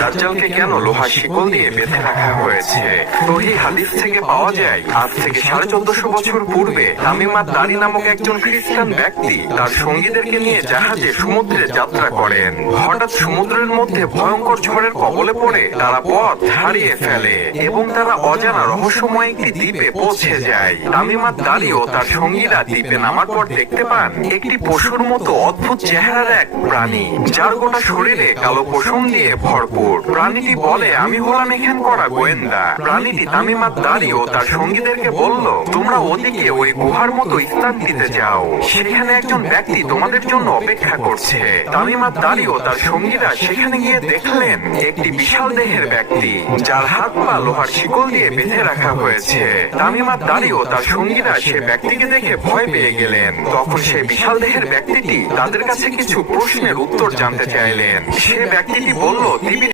দাজ্জালকে কেন লোহার শিকল দিয়ে বেঁধে রাখা হয়েছে। সহিহ হাদিস থেকে পাওয়া যায়, আজ থেকে 1450 বছর পূর্বে তামিমাত দারি নামক একজন খ্রিস্টান ব্যক্তি তার সঙ্গীদেরকে নিয়ে জাহাজে সমুদ্রে যাত্রা করেন। হঠাৎ সমুদ্রের মধ্যে ভয়ঙ্কর ঝড়ের কবলে পড়ে তারা পথ হারিয়ে ফেলে এবং তারা অজানা রহস্যময় একটি দ্বীপে পৌঁছে যায়। তামিমাত দারি ও তার সঙ্গীরা দ্বীপে নামার পর দেখতে পান একটি পশুর মতো অদ্ভুত চেহারার এক প্রাণী, যার গোটা শরীরে কালো পশম দিয়ে ভরপুর। প্রাণীটি বলে, আমি হলাম এখান করা গোয়েন্দা। প্রাণীটি তামিমাত দারি ও তার সঙ্গীদেরকে বলল, তোমরা ওদিকে ওই গুহার মতো স্থানটিতে যাও, সেখানে একজন ব্যক্তি তোমাদের জন্য অপেক্ষা করছে। তামিমাত দারি ও তার সঙ্গীরা সেখানে গিয়ে দেখলেন একটি বিশাল দেহের ব্যক্তি, যার হাত পা লোহার শিকল দিয়ে বেঁধে রাখা হয়েছে। তামিমাত দারি ও তার সঙ্গীরা সে ব্যক্তিকে দেখে ভয় পেয়ে গেলেন। তখন সেই বিশাল দেহের ব্যক্তিটি তাদের কাছে কিছু প্রশ্নের উত্তর জানতে চাইলেন। সে ব্যক্তিটি বলল,